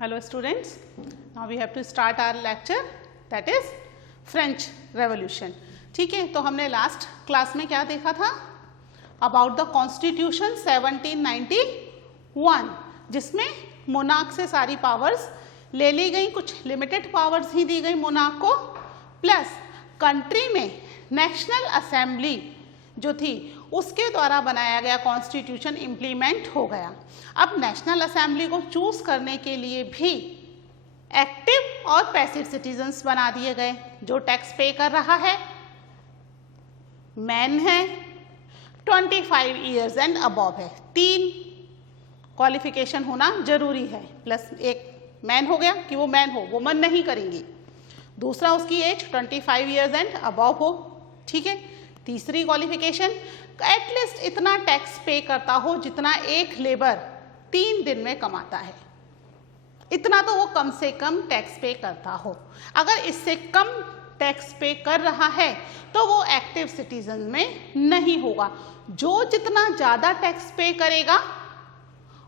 Hello students, now we have to start our lecture, that is French Revolution. ठीक है, तो हमने last class में क्या देखा था? अबाउट द कॉन्स्टिट्यूशन 1791, जिसमें मोनार्क से सारी पावर्स ले ली गई, कुछ लिमिटेड पावर्स ही दी गई मोनार्क को, प्लस कंट्री में नेशनल असेंबली जो थी उसके द्वारा बनाया गया कॉन्स्टिट्यूशन इम्प्लीमेंट हो गया। अब नेशनल असेंबली को चूज करने के लिए भी एक्टिव और पैसिव सिटीजन्स बना दिए गए। जो टैक्स पे कर रहा है मैन है, 25 ईयर्स एंड अबव है, 3 क्वालिफिकेशन होना जरूरी है, प्लस एक मैन हो गया कि वो मैन हो, वुमन नहीं करेंगी। दूसरा उसकी एज 25 ईयर्स एंड अबव हो, ठीक है। तीसरी क्वालिफिकेशन एटलीस्ट इतना टैक्स पे करता हो जितना एक लेबर 3 दिन में कमाता है, इतना तो वो कम से कम टैक्स पे करता हो। अगर इससे कम टैक्स पे कर रहा है तो वो एक्टिव सिटीजन में नहीं होगा। जो जितना ज़्यादा टैक्स पे करेगा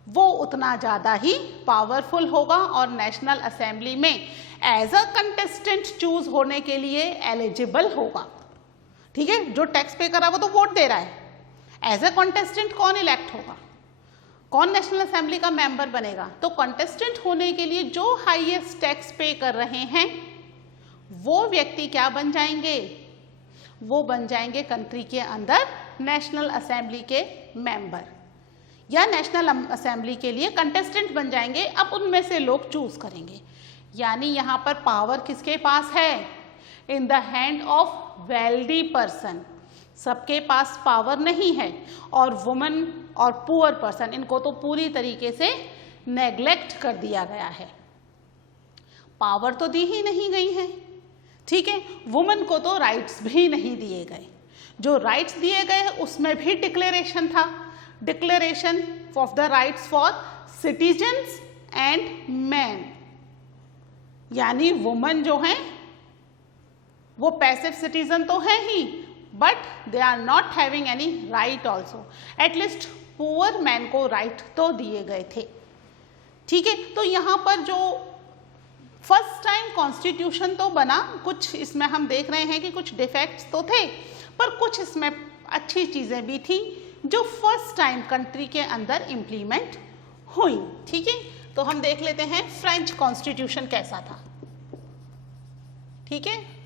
वो उतना ज़्यादा ही पावरफुल होगा और नेशनल असेंबली में एज अ कंटेस्टेंट चूज होने के लिए एलिजिबल होगा, ठीक है। जो टैक्स पे करा वो तो वोट दे रहा है, एज अ कंटेस्टेंट कौन इलेक्ट होगा, कौन नेशनल असेंबली का मेंबर बनेगा? तो कंटेस्टेंट होने के लिए जो हाईएस्ट टैक्स पे कर रहे हैं वो व्यक्ति क्या बन जाएंगे? वो बन जाएंगे कंट्री के अंदर नेशनल असेंबली के मेंबर, या नेशनल असेंबली के लिए कंटेस्टेंट बन जाएंगे। अब उनमें से लोग चूज करेंगे, यानी यहाँ पर पावर किसके पास है? In the hand of wealthy person. सबके पास पावर नहीं है, और वुमन और पुअर पर्सन इनको तो पूरी तरीके से नेग्लेक्ट कर दिया गया है। पावर तो दी ही नहीं गई है, ठीक है। वुमन को तो राइट्स भी नहीं दिए गए। जो राइट्स दिए गए उसमें भी डिक्लेरेशन था, declaration of the rights for citizens and man, यानी वुमन जो है वो पैसिव सिटीजन तो है ही, but they are not having any right also. At least poor man को राइट तो दिए गए थे, ठीक है। तो यहाँ पर जो फर्स्ट टाइम कॉन्स्टिट्यूशन तो बना, कुछ इसमें हम देख रहे हैं कि कुछ डिफेक्ट्स तो थे, पर कुछ इसमें अच्छी चीज़ें भी थी जो फर्स्ट टाइम कंट्री के अंदर इम्प्लीमेंट हुई, ठीक है। तो हम देख लेते हैं फ्रेंच कॉन्स्टिट्यूशन कैसा था, ठीक है।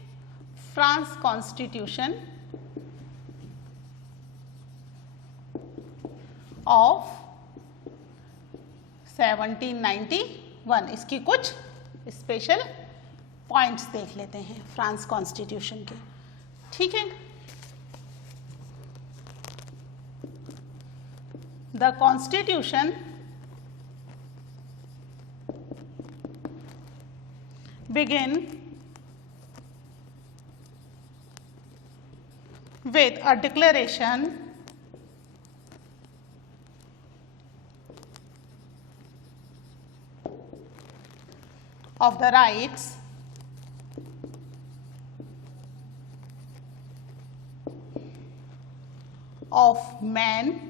फ्रांस कॉन्स्टिट्यूशन ऑफ 1791, इसकी कुछ स्पेशल पॉइंट्स देख लेते हैं फ्रांस कॉन्स्टिट्यूशन के, ठीक है। The constitution begin with a declaration of the rights of man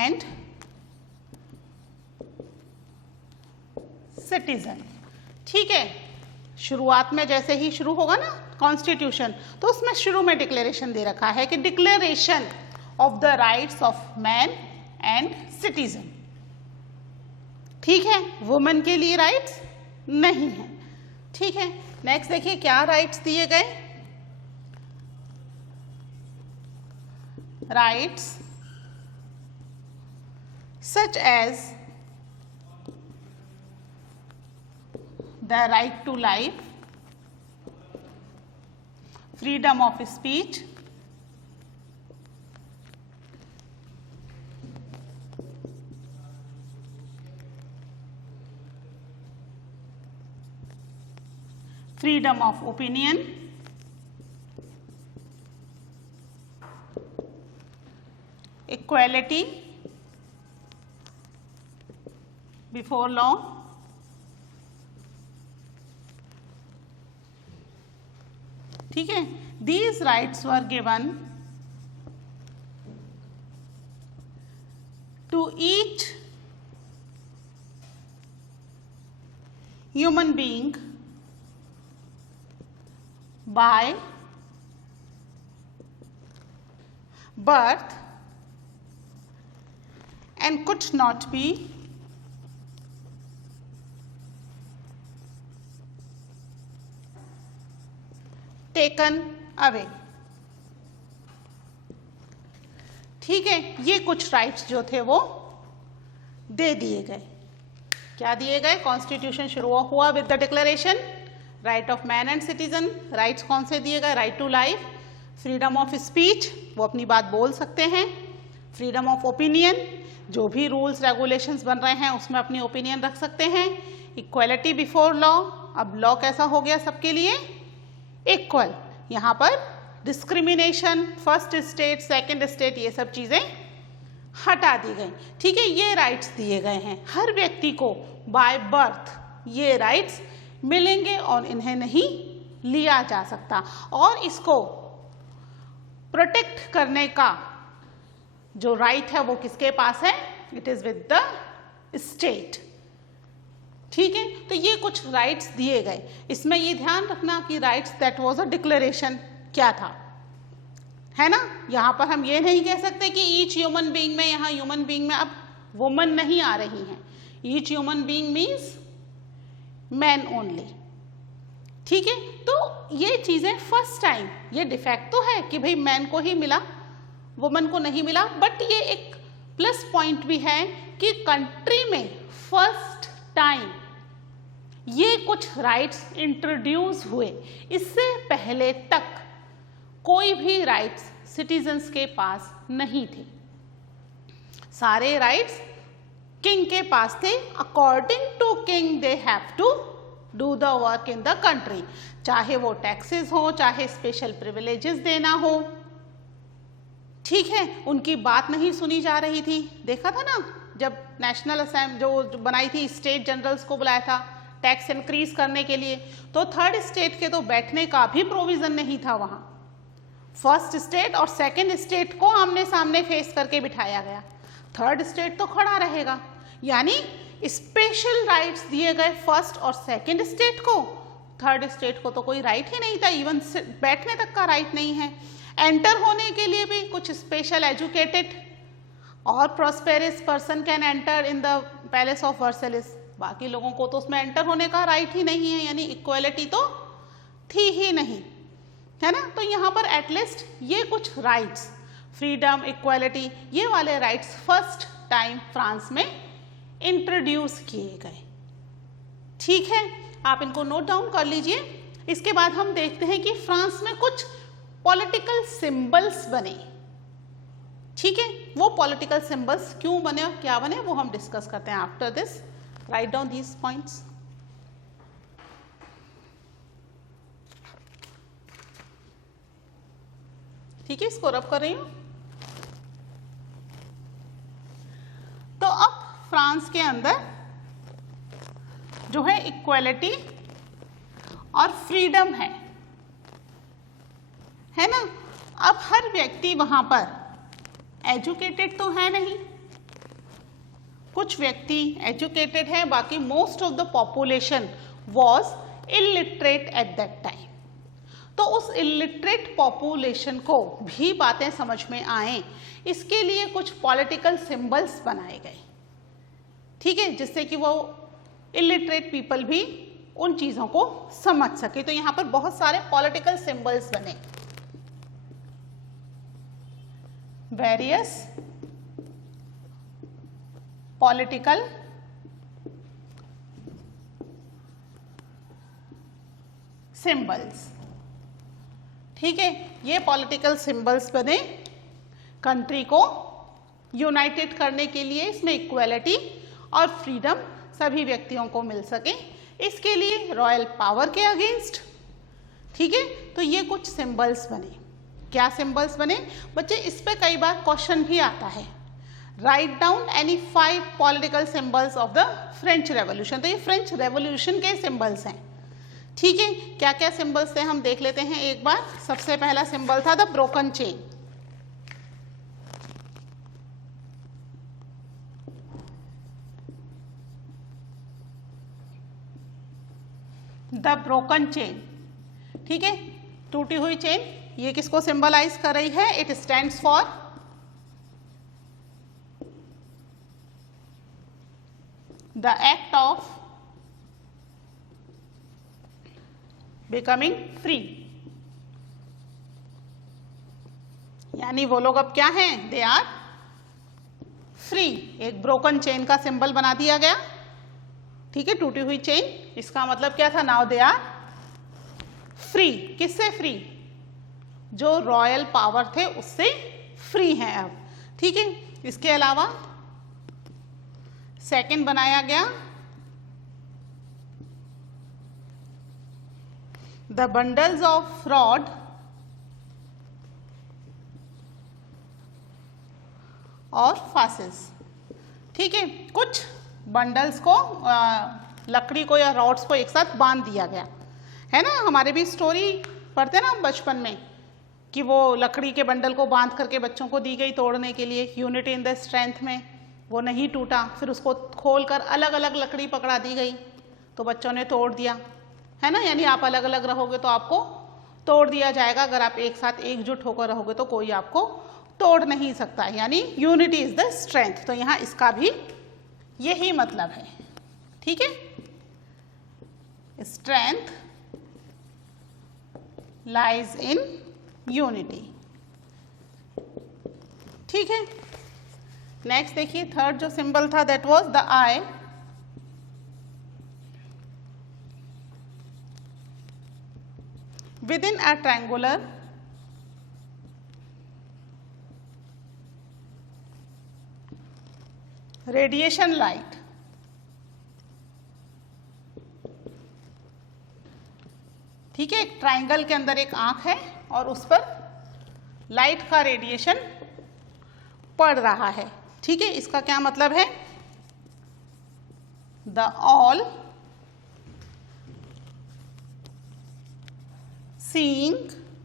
and citizen, ठीक है। शुरुआत में जैसे ही शुरू होगा ना कॉन्स्टिट्यूशन, तो उसमें शुरू में डिक्लेरेशन दे रखा है कि declaration of the rights of man and citizen, ठीक है। वुमेन के लिए राइट्स नहीं है, ठीक है। नेक्स्ट देखिए क्या राइट्स दिए गए। Rights such as the right to life, freedom of speech, freedom of opinion, equality before law, ठीक है। These rights were given to each human being by birth and could not be taken away। ठीक है, ये कुछ rights जो थे वो दे दिए गए। क्या दिए गए? कॉन्स्टिट्यूशन शुरू हुआ with the declaration, right of man and citizen. Rights कौन से दिए गए? Right to life, freedom of speech, वो अपनी बात बोल सकते हैं, फ्रीडम ऑफ ओपिनियन, जो भी रूल्स रेगुलेशंस बन रहे हैं उसमें अपनी ओपिनियन रख सकते हैं, इक्वलिटी बिफोर लॉ, अब लॉ कैसा हो गया सबके लिए? इक्वल। यहाँ पर discrimination, first state, second state, ये सब चीज़ें हटा दी गई। ठीक है, ये राइट्स दिए गए हैं हर व्यक्ति को बाय बर्थ, ये राइट्स मिलेंगे और इन्हें नहीं लिया जा सकता। और इसको प्रोटेक्ट करने का जो राइट है वो किसके पास है? It is with the state. ठीक है, तो ये कुछ राइट्स दिए गए। इसमें ये ध्यान रखना कि rights that was a declaration क्या था, है ना। यहाँ पर हम ये नहीं कह सकते कि ईच ह्यूमन बीइंग में, यहाँ ह्यूमन बीइंग में अब वुमन नहीं आ रही हैं। Each human being means man only. ठीक है, तो ये चीजें फर्स्ट टाइम, ये डिफेक्ट तो है कि भाई मैन को ही मिला, वुमन को नहीं मिला, बट ये एक प्लस पॉइंट भी है कि कंट्री में फर्स्ट टाइम ये कुछ राइट्स इंट्रोड्यूस हुए। इससे पहले तक कोई भी राइट्स सिटीजन्स के पास नहीं थे। सारे राइट्स किंग के पास थे। According to king they have to do the work in the country, चाहे वो टैक्सेस हो, चाहे स्पेशल प्रिविलेजेस देना हो। ठीक है, उनकी बात नहीं सुनी जा रही थी। देखा था ना, जब नेशनल असेंबली जो बनाई थी, स्टेट जनरल्स को बुलाया था टैक्स इंक्रीज करने के लिए, तो थर्ड स्टेट के तो बैठने का भी प्रोविजन नहीं था वहां। फर्स्ट स्टेट और सेकंड स्टेट को आमने सामने फेस करके बिठाया गया, थर्ड स्टेट तो खड़ा रहेगा। यानी स्पेशल राइट्स दिए गए फर्स्ट और सेकंड स्टेट को, थर्ड स्टेट को तो कोई राइट ही नहीं था, इवन बैठने तक का राइट नहीं है। एंटर होने के लिए भी कुछ स्पेशल एजुकेटेड और prosperous person can enter in the palace of Versailles, बाकी लोगों को तो उसमें एंटर होने का राइट ही नहीं है। यानी इक्वलिटी तो थी ही नहीं, है ना। तो यहाँ पर एटलीस्ट ये कुछ राइट्स, फ्रीडम, इक्वलिटी, ये वाले राइट्स फर्स्ट टाइम फ्रांस में इंट्रोड्यूस किए गए। ठीक है, आप इनको नोट डाउन कर लीजिए। इसके बाद हम देखते हैं कि फ्रांस में कुछ पॉलिटिकल सिंबल्स बने। ठीक है, वो पॉलिटिकल सिंबल्स क्यों बने और क्या बने वो हम डिस्कस करते हैं after this. Write down these points. ठीक है, इसको रब कर रही हूं। तो अब फ्रांस के अंदर जो है इक्वलिटी और फ्रीडम है ना। अब हर व्यक्ति वहां पर एजुकेटेड तो है नहीं, कुछ व्यक्ति एजुकेटेड है, बाकी most of the population was illiterate at that time. तो उस इलिटरेट पॉपुलेशन को भी बातें समझ में आए, इसके लिए कुछ पॉलिटिकल सिंबल्स बनाए गए। ठीक है, जिससे कि वो इलिटरेट पीपल भी उन चीजों को समझ सके। तो यहां पर बहुत सारे पॉलिटिकल सिंबल्स बने, वेरियस पॉलिटिकल सिंबल्स। ठीक है, ये पॉलिटिकल सिंबल्स बने कंट्री को यूनाइटेड करने के लिए, इसमें इक्वलिटी और फ्रीडम सभी व्यक्तियों को मिल सके, इसके लिए रॉयल पावर के अगेंस्ट। ठीक है, तो ये कुछ सिंबल्स बने। क्या सिंबल्स बने बच्चे? इस पे कई बार क्वेश्चन भी आता है, write down any 5 political symbols of the French revolution. तो ये फ्रेंच रेवोल्यूशन के सिंबल्स हैं। ठीक है, क्या क्या सिंबल्स थे हम देख लेते हैं एक बार। सबसे पहला सिंबल था the broken chain. The broken chain. ठीक है, टूटी हुई चेन, ये किसको सिंबलाइज कर रही है? It stands for the act of becoming free. यानी वो लोग अब क्या हैं? They are free. एक ब्रोकन चेन का सिंबल बना दिया गया। ठीक है, टूटी हुई चेन, इसका मतलब क्या था? Now they are free. किससे फ्री? जो रॉयल पावर थे उससे फ्री हैं अब। ठीक है, इसके अलावा सेकंड बनाया गया द बंडल्स ऑफ फ्रॉड और फासेस। ठीक है, कुछ बंडल्स को लकड़ी को या रॉड्स को एक साथ बांध दिया गया है ना। हमारे भी स्टोरी पढ़ते ना बचपन में कि वो लकड़ी के बंडल को बांध करके बच्चों को दी गई तोड़ने के लिए, यूनिटी इन द स्ट्रेंथ में। वो नहीं टूटा, फिर उसको खोलकर अलग अलग लकड़ी पकड़ा दी गई तो बच्चों ने तोड़ दिया, है ना। यानी आप अलग अलग रहोगे तो आपको तोड़ दिया जाएगा, अगर आप एक साथ एकजुट होकर रहोगे तो कोई आपको तोड़ नहीं सकता। यानी यूनिटी इज द स्ट्रेंथ। तो यहाँ इसका भी यही मतलब है। ठीक है, स्ट्रेंथ लाइज इन यूनिटी। ठीक है, नेक्स्ट देखिए, थर्ड जो सिंबल था that was the I. within a triangular radiation light। ठीक है, एक ट्राइंगल के अंदर एक आंख है और उस पर लाइट का रेडिएशन पड़ रहा है। ठीक है, इसका क्या मतलब है? The all seeing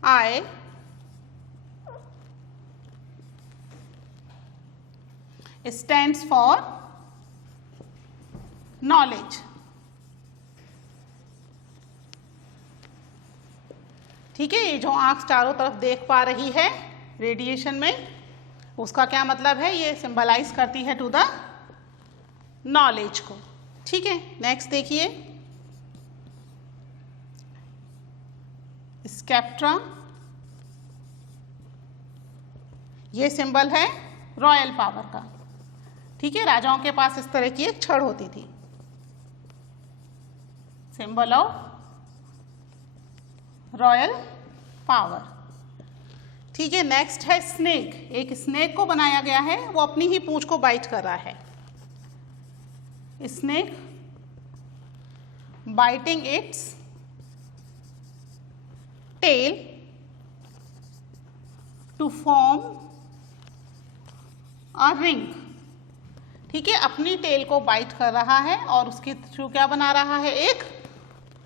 eye stands for knowledge। ठीक है, ये जो आंख चारों तरफ देख पा रही है रेडिएशन में, उसका क्या मतलब है? ये सिंबलाइज करती है टू द नॉलेज को। ठीक है, नेक्स्ट देखिए, स्केप्ट्रा। ये सिंबल है रॉयल पावर का। ठीक है, राजाओं के पास इस तरह की एक छड़ होती थी, सिंबल ऑफ रॉयल पावर। ठीक है, नेक्स्ट है स्नेक। एक स्नेक को बनाया गया है, वो अपनी ही पूंछ को बाइट कर रहा है। Snake biting its tail to form a ring. ठीक है, अपनी टेल को बाइट कर रहा है और उसके थ्रू क्या बना रहा है? एक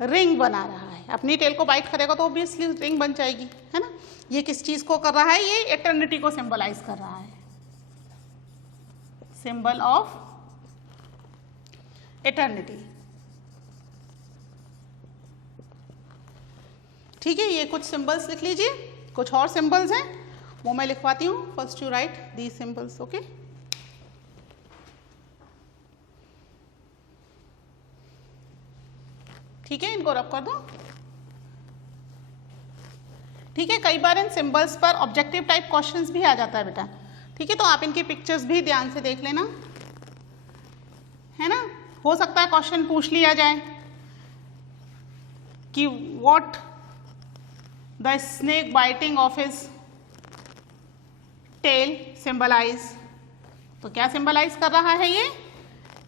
रिंग बना रहा है। अपनी टेल को बाइट करेगा तो ऑब्वियसली रिंग बन जाएगी, है ना। ये किस चीज को कर रहा है? ये एटर्निटी को सिंबलाइज कर रहा है, सिंबल ऑफ एटर्निटी। ठीक है, ये कुछ सिंबल्स लिख लीजिए। कुछ और सिंबल्स हैं वो मैं लिखवाती हूँ। First you right these symbols. Okay, ठीक है, इनको रब कर दो। ठीक है, कई बार इन सिंबल्स पर ऑब्जेक्टिव टाइप क्वेश्चंस भी आ जाता है बेटा। ठीक है, तो आप इनकी पिक्चर्स भी ध्यान से देख लेना, है ना। हो सकता है क्वेश्चन पूछ लिया जाए कि what the snake biting of his tail symbolize. तो क्या सिंबलाइज कर रहा है ये?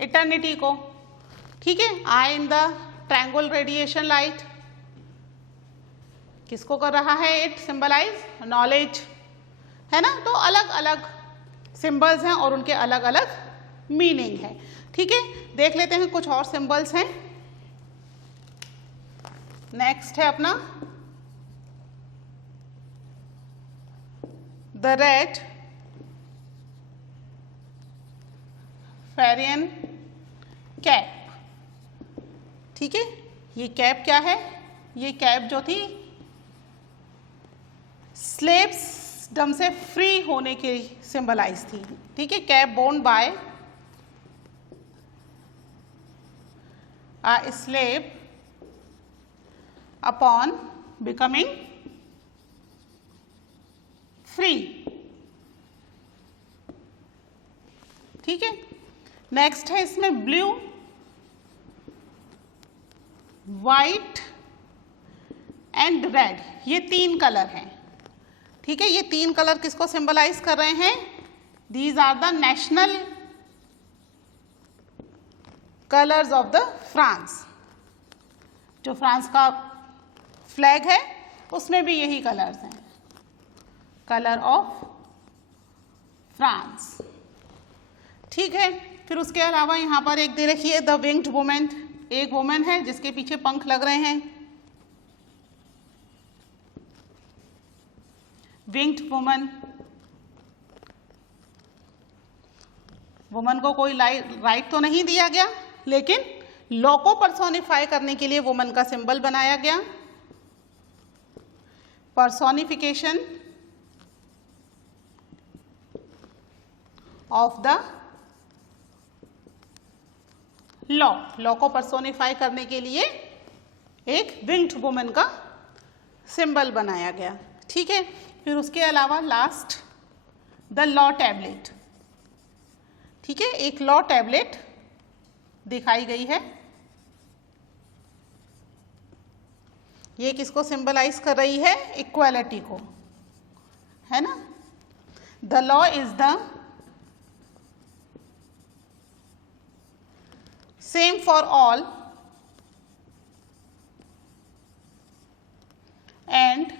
इटर्निटी को। ठीक है, I in the triangle radiation light किसको कर रहा है? इट सिंबलाइज नॉलेज, है ना। तो अलग अलग सिंबल्स हैं और उनके अलग अलग मीनिंग है। ठीक है, देख लेते हैं कुछ और सिंबल्स हैं। नेक्स्ट है अपना द रेड फेरियन कैप। ठीक है, ये कैप क्या है? ये कैप जो थी स्लेव्स डम से फ्री होने की सिंबलाइज थी, ठीक है। Cap borne by a slave upon becoming free, ठीक है। नेक्स्ट है इसमें ब्लू, वाइट एंड रेड, ये 3 कलर हैं, ठीक है। ये 3 कलर किसको सिंबलाइज कर रहे हैं? These are the national colours of the France. जो फ्रांस का फ्लैग है उसमें भी यही कलर्स हैं, कलर ऑफ फ्रांस, ठीक है। फिर उसके अलावा यहाँ पर एक दे रखी है द विंग्ड वुमेन, एक वुमेन है जिसके पीछे पंख लग रहे हैं, विंग्ड वुमन। वुमन को कोई राइट तो नहीं दिया गया, लेकिन लॉ को पर्सोनिफाई करने के लिए वुमन का सिंबल बनाया गया। पर्सोनिफिकेशन ऑफ द लॉ को पर्सोनिफाई करने के लिए एक विंग्ड वुमन का सिंबल बनाया गया, ठीक है। फिर उसके अलावा लास्ट द लॉ टैबलेट, ठीक है। एक लॉ टैबलेट दिखाई गई है, ये किसको सिंबलाइज कर रही है? इक्वालिटी को, है ना। The law is the same for all and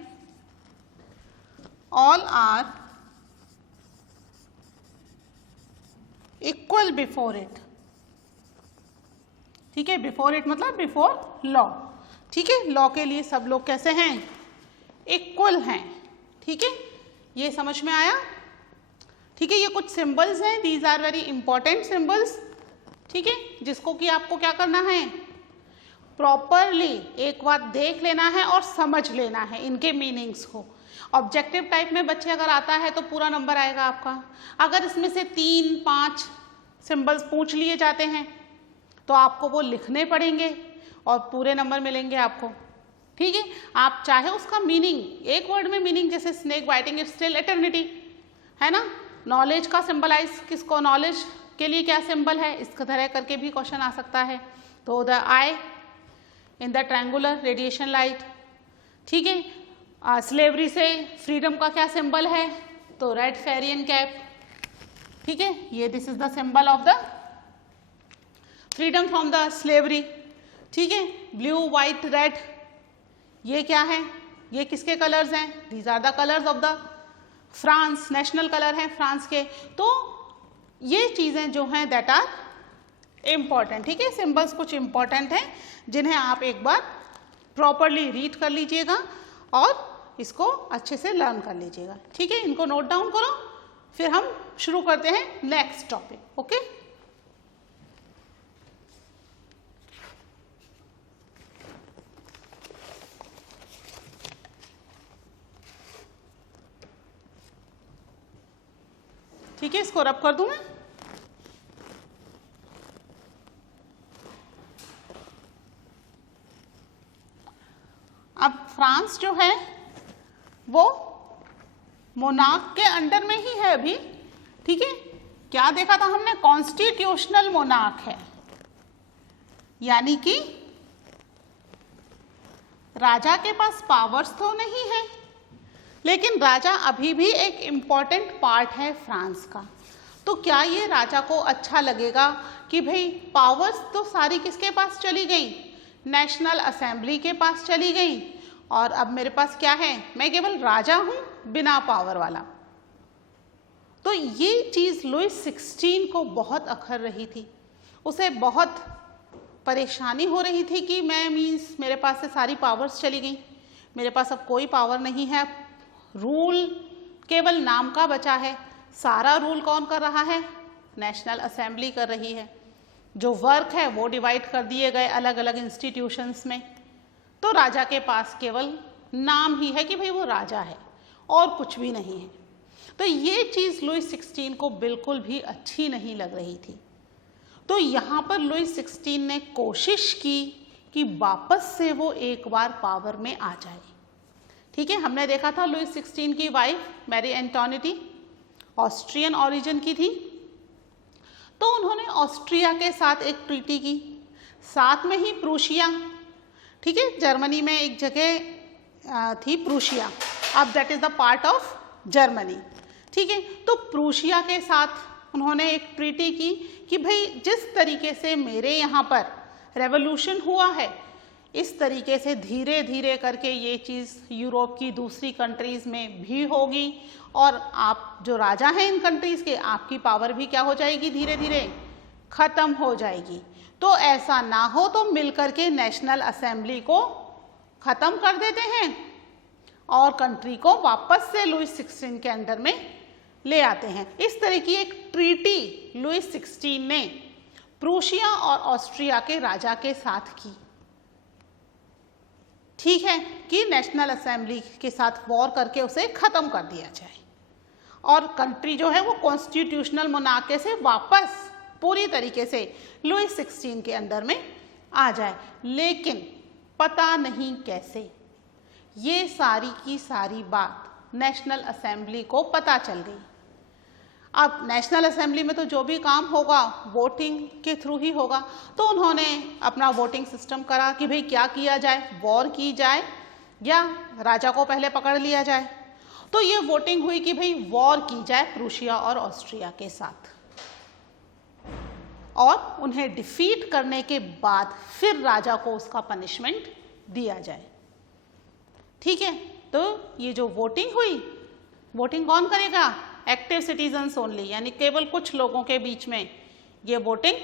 all are equal before it, ठीक है। बिफोर इट मतलब बिफोर लॉ, ठीक है। लॉ के लिए सब लोग कैसे हैं? इक्वल हैं, ठीक है। ये समझ में आया, ठीक है। ये कुछ सिंबल्स हैं, these are very important symbols, ठीक है, जिसको कि आपको क्या करना है? प्रॉपरली एक बार देख लेना है और समझ लेना है इनके मीनिंग्स को। ऑब्जेक्टिव टाइप में बच्चे अगर आता है तो पूरा नंबर आएगा आपका। अगर इसमें से 3-5 सिंबल्स पूछ लिए जाते हैं तो आपको वो लिखने पड़ेंगे और पूरे नंबर मिलेंगे आपको, ठीक है। आप चाहे उसका मीनिंग एक वर्ड में मीनिंग, जैसे snake biting it's still eternity, है ना। नॉलेज का सिंबलाइज किसको? नॉलेज के लिए क्या सिंबल है? इस तरह करके भी क्वेश्चन आ सकता है। तो the I in the triangular radiation light, ठीक है। स्लेवरी से फ्रीडम का क्या सिंबल है? तो रेड फेरियन कैप, ठीक है। ये this is the symbol of the freedom from the slavery, ठीक है। ब्लू वाइट रेड, ये क्या है? ये किसके कलर्स हैं? These are the colours of the France, national colour हैं फ्रांस के। तो ये चीजें जो हैं दैट आर इम्पॉर्टेंट, ठीक है। सिंबल्स कुछ इम्पॉर्टेंट हैं जिन्हें आप एक बार प्रॉपरली रीड कर लीजिएगा और इसको अच्छे से लर्न कर लीजिएगा, ठीक है। इनको नोट डाउन करो, फिर हम शुरू करते हैं नेक्स्ट टॉपिक, ओके। ठीक है, इसको रब कर दूं मैं। अब फ्रांस जो है वो मोनार्क के अंडर में ही है अभी, ठीक है। क्या देखा था हमने? कॉन्स्टिट्यूशनल मोनार्क है, यानी कि राजा के पास पावर्स तो नहीं है, लेकिन राजा अभी भी एक इम्पॉर्टेंट पार्ट है फ्रांस का। तो क्या ये राजा को अच्छा लगेगा कि भाई पावर्स तो सारी किसके पास चली गई? नेशनल असेंबली के पास चली गई, और अब मेरे पास क्या है? मैं केवल राजा हूं बिना पावर वाला। तो ये चीज लुइस 16 को बहुत अखर रही थी, उसे बहुत परेशानी हो रही थी कि मैं मीन्स मेरे पास से सारी पावर्स चली गई, मेरे पास अब कोई पावर नहीं है, रूल केवल नाम का बचा है। सारा रूल कौन कर रहा है? नेशनल असेंबली कर रही है। जो वर्क है वो डिवाइड कर दिए गए अलग अलग इंस्टीट्यूशंस में। तो राजा के पास केवल नाम ही है कि भाई वो राजा है और कुछ भी नहीं है। तो ये चीज़ लुई 16 को बिल्कुल भी अच्छी नहीं लग रही थी। तो यहाँ पर लुई 16 ने कोशिश की कि वापस से वो एक बार पावर में आ जाए। ठीक है, हमने देखा था लुई 16 की वाइफ मैरी एंटोनिटी ऑस्ट्रियन ओरिजिन की थी। तो उन्होंने ऑस्ट्रिया के साथ एक ट्रीटी की, साथ में ही प्रूशिया, ठीक है, जर्मनी में एक जगह थी प्रूशिया, अब that is the part of Germany. ठीक है, तो प्रूशिया के साथ उन्होंने एक ट्रीटी की कि भाई जिस तरीके से मेरे यहाँ पर रेवोल्यूशन हुआ है, इस तरीके से धीरे धीरे करके ये चीज़ यूरोप की दूसरी कंट्रीज़ में भी होगी और आप जो राजा हैं इन कंट्रीज़ के, आपकी पावर भी क्या हो जाएगी, धीरे धीरे ख़त्म हो जाएगी। तो ऐसा ना हो तो मिलकर के नेशनल असेंबली को ख़त्म कर देते हैं और कंट्री को वापस से लुई 16 के अंडर में ले आते हैं। इस तरह की एक ट्रीटी लुई 16 ने प्रूशिया और ऑस्ट्रिया के राजा के साथ की। ठीक है, कि नेशनल असेंबली के साथ वॉर करके उसे ख़त्म कर दिया जाए और कंट्री जो है वो कॉन्स्टिट्यूशनल मोनार्की से वापस पूरी तरीके से लुई 16 के अंडर में आ जाए। लेकिन पता नहीं कैसे ये सारी की सारी बात नेशनल असेंबली को पता चल गई। अब नेशनल असेंबली में तो जो भी काम होगा वोटिंग के थ्रू ही होगा। तो उन्होंने अपना वोटिंग सिस्टम करा कि भाई क्या किया जाए, वॉर की जाए या राजा को पहले पकड़ लिया जाए। तो ये वोटिंग हुई कि भाई वॉर की जाए प्रूशिया और ऑस्ट्रिया के साथ और उन्हें डिफीट करने के बाद फिर राजा को उसका पनिशमेंट दिया जाए। ठीक है, तो ये जो वोटिंग हुई, वोटिंग कौन करेगा, एक्टिव सिटीजन्स ओनली, यानी केवल कुछ लोगों के बीच में ये वोटिंग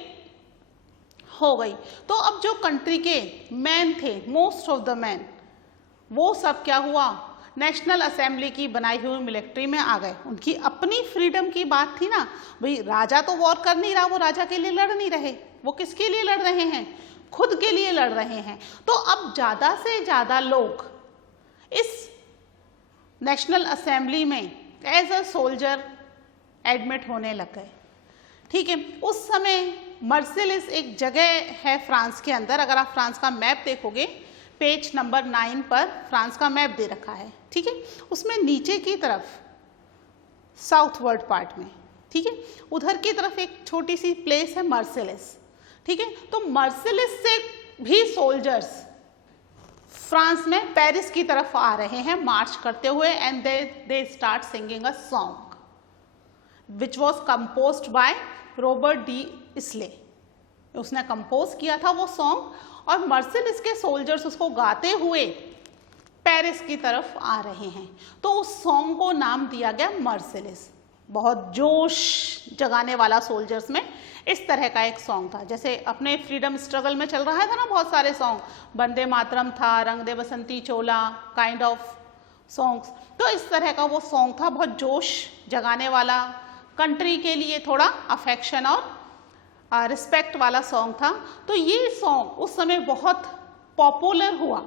हो गई। तो अब जो कंट्री के मैन थे, मोस्ट ऑफ द मैन, वो सब क्या हुआ, नेशनल असेंबली की बनाई हुई मिलिट्री में आ गए। उनकी अपनी फ्रीडम की बात थी ना, भाई राजा तो वॉर कर नहीं रहा, वो राजा के लिए लड़ नहीं रहे, वो किसके लिए लड़ रहे हैं, खुद के लिए लड़ रहे हैं। तो अब ज़्यादा से ज़्यादा लोग इस नेशनल असेंबली में एज अ सोल्जर एडमिट होने लग गए। ठीक है, उस समय मर्सिलिस एक जगह है फ्रांस के अंदर। अगर आप फ्रांस का मैप देखोगे, पेज नंबर 9 पर फ्रांस का मैप दे रखा है। ठीक है, उसमें नीचे की तरफ साउथवर्ड पार्ट में, ठीक है, उधर की तरफ एक छोटी सी प्लेस है मर्सिलिस। ठीक है, तो मर्सिलिस से भी सोल्जर्स फ्रांस में पेरिस की तरफ आ रहे हैं मार्च करते हुए and they start singing a song which was composed by Robert de Lisle. उसने कंपोज किया था वो सॉन्ग और मर्सिलिस के सोल्जर्स उसको गाते हुए पेरिस की तरफ आ रहे हैं। तो उस सॉन्ग को नाम दिया गया मर्सिलिस। बहुत जोश जगाने वाला सोल्जर्स में इस तरह का एक सॉन्ग था। जैसे अपने फ्रीडम स्ट्रगल में चल रहा था ना बहुत सारे सॉन्ग, वंदे मातरम था, रंग दे बसंती चोला काइंड ऑफ सॉन्ग्स। तो इस तरह का वो सॉन्ग था, बहुत जोश जगाने वाला, कंट्री के लिए थोड़ा अफेक्शन और रिस्पेक्ट वाला सॉन्ग था। तो ये सॉन्ग उस समय बहुत पॉपुलर हुआ।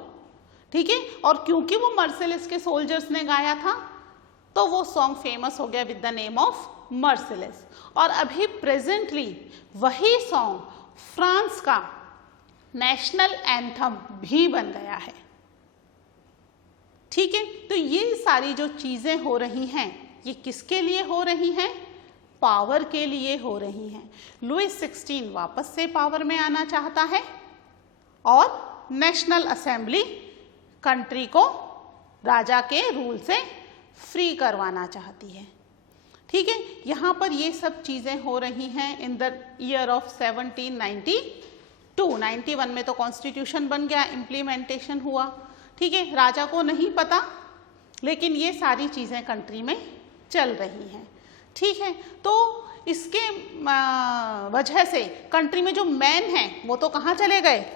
ठीक है, और क्योंकि वो मर्सिलिस के सोल्जर्स ने गाया था तो वो सॉन्ग फेमस हो गया विद द नेम ऑफ मर्सिलिस। और अभी प्रेजेंटली वही सॉन्ग फ्रांस का नेशनल एंथम भी बन गया है। ठीक है, तो ये सारी जो चीजें हो रही हैं ये किसके लिए हो रही हैं, पावर के लिए हो रही हैं। लुई 16 वापस से पावर में आना चाहता है और नेशनल असेंबली कंट्री को राजा के रूल से फ्री करवाना चाहती है। ठीक है, यहाँ पर ये सब चीज़ें हो रही हैं इन द ईयर ऑफ 1792। 91 में तो कॉन्स्टिट्यूशन बन गया, इम्प्लीमेंटेशन हुआ। ठीक है, राजा को नहीं पता, लेकिन ये सारी चीज़ें कंट्री में चल रही हैं। ठीक है, तो इसके वजह से कंट्री में जो मैन हैं वो तो कहाँ चले गए,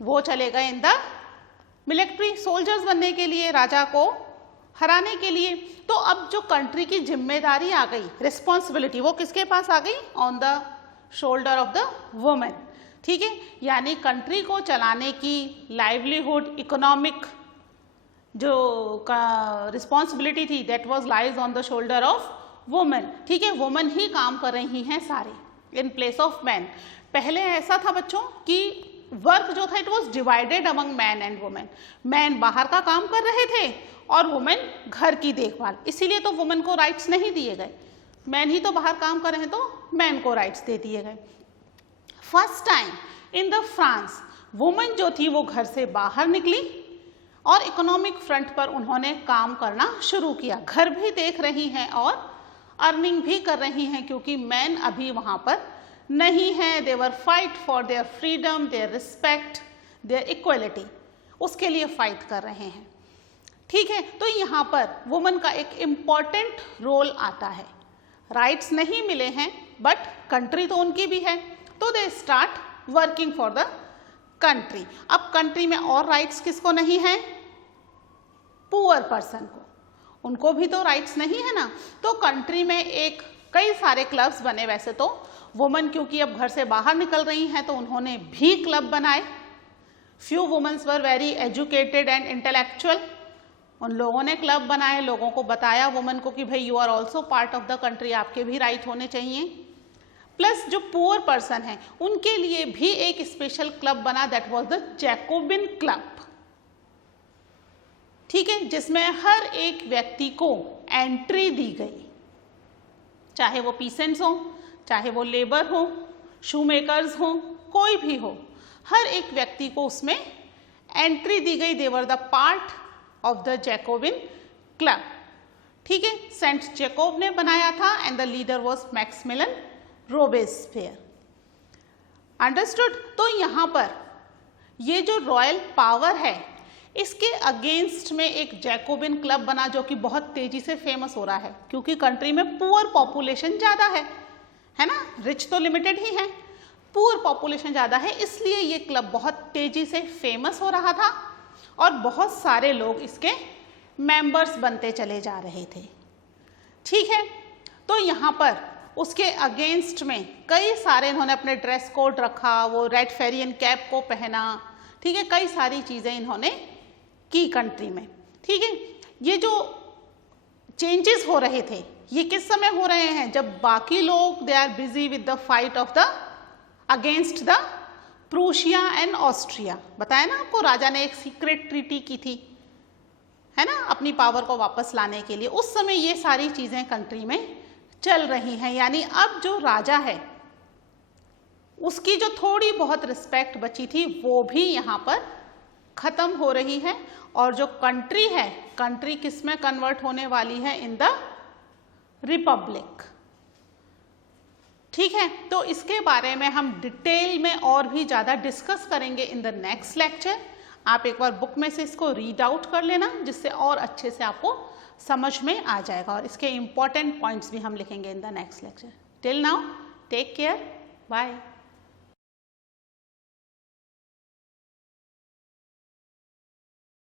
वो चले गए इन द मिलिट्री, सोल्जर्स बनने के लिए, राजा को हराने के लिए। तो अब जो कंट्री की जिम्मेदारी आ गई, रिस्पॉन्सिबिलिटी, वो किसके पास आ गई, on the shoulder of the women. ठीक है, यानी कंट्री को चलाने की लाइवलीहुड, इकोनॉमिक जो रिस्पॉन्सिबिलिटी थी that was lies on the shoulder of women. ठीक है, वुमेन ही काम कर रही हैं सारे इन प्लेस ऑफ मैन। पहले ऐसा था बच्चों कि वर्क जो था it was divided among man and women. Man बाहर का काम कर रहे थे और वुमेन घर की देखभाल, इसीलिए तो वुमेन को राइट्स नहीं दिए गए। मैन ही तो बाहर काम कर रहे हैं तो मैन को राइट्स दे दिए गए। First time in the France women जो थी वो घर से बाहर निकली और इकोनॉमिक फ्रंट पर उन्होंने काम करना शुरू किया। घर भी देख रही हैं और अर्निंग भी कर रही हैं, क्योंकि मैन अभी वहाँ पर नहीं है। They were fight for their freedom, their respect, their equality, उसके लिए फाइट कर रहे हैं। ठीक है, तो यहाँ पर वुमेन का एक इम्पॉर्टेंट रोल आता है। राइट्स नहीं मिले हैं बट कंट्री तो उनकी भी है, तो they start working for the country. अब कंट्री में और राइट्स किसको नहीं है? पुअर पर्सन को, उनको भी तो राइट्स नहीं है ना। तो कंट्री में एक कई सारे क्लब्स बने। वैसे तो वुमेन क्योंकि अब घर से बाहर निकल रही हैं तो उन्होंने भी क्लब बनाए। Few womens were very educated and intellectual, उन लोगों ने क्लब बनाए, लोगों को बताया वुमेन को कि भाई you are also part of the country, आपके भी राइट होने चाहिए। प्लस जो पुअर पर्सन है उनके लिए भी एक स्पेशल क्लब बना, that was the Jacobin club. ठीक है, जिसमें हर एक व्यक्ति को एंट्री दी गई, चाहे वो पीसेंट्स हो, चाहे वो लेबर हो, शू मेकर्स हो, कोई भी हो, हर एक व्यक्ति को उसमें एंट्री दी गई। They were the part of the Jacobin club. ठीक है, सेंट जैकोब ने बनाया था and the leader was Maximilien Robespierre. Understood? तो यहाँ पर ये जो रॉयल पावर है इसके अगेंस्ट में एक जैकोबिन क्लब बना, जो कि बहुत तेजी से फेमस हो रहा है, क्योंकि कंट्री में पुअर पॉपुलेशन ज़्यादा है ना, रिच तो लिमिटेड ही है, पुअर पॉपुलेशन ज़्यादा है, इसलिए ये क्लब बहुत तेजी से फेमस हो रहा था और बहुत सारे लोग इसके मेंबर्स बनते चले जा रहे थे। ठीक है, तो यहाँ पर उसके अगेंस्ट में कई सारे इन्होंने अपने ड्रेस कोड रखा, वो रेड फेरियन कैप को पहना। ठीक है, कई सारी चीज़ें इन्होंने की कंट्री में। ठीक है, ये जो चेंजेस हो रहे थे ये किस समय हो रहे हैं? जब बाकी लोग they are busy with the fight of the against the Prussia and Austria. बताया ना आपको, राजा ने एक सीक्रेट ट्रीटी की थी, है ना, अपनी पावर को वापस लाने के लिए। उस समय ये सारी चीज़ें कंट्री में चल रही हैं, यानी अब जो राजा है उसकी जो थोड़ी बहुत रिस्पेक्ट बची थी वो भी यहाँ पर खत्म हो रही है, और जो कंट्री है, कंट्री किस में कन्वर्ट होने वाली है? In the Republic. ठीक है, तो इसके बारे में हम डिटेल में और भी ज़्यादा डिस्कस करेंगे इन द नेक्स्ट लेक्चर। आप एक बार बुक में से इसको रीड आउट कर लेना, जिससे और अच्छे से आपको समझ में आ जाएगा, और इसके इम्पॉर्टेंट पॉइंट्स भी हम लिखेंगे in the next lecture. Till now take care, bye.